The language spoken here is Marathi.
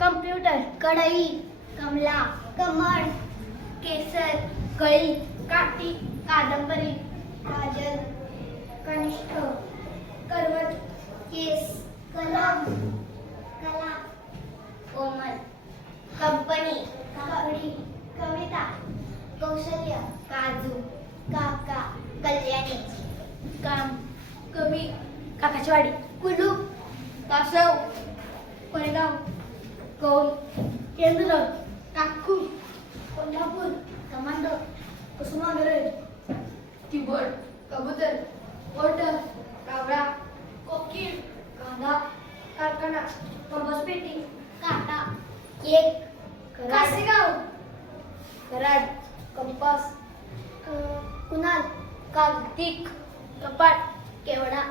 कम्प्युटर, कढई, कमला, कमळ, केसर, कळी, काठी, कादंबरी, काजल, कनिष्ठ, करवत, केस, कलम, कला, कोमल, कंपनी, काकडी, कविता, कौशल्य, काजू, काका, कल्याणी, काम, कवी, काकाची वाडी, कुलूप, कासव, कोरेगाव, कौल, केंद्र, काकू, कोल्हापूर, कमांडो, कुसुमाग्रज, कीबोर्ड, कबूतर, ओट, कावळा, कोकीळ, कांदा, कारखाना, कंबसपेटी, काटा, केक, कासेगाव, कराड, कंपास, कुणाल, कार्तिक, कपाट, केवडा,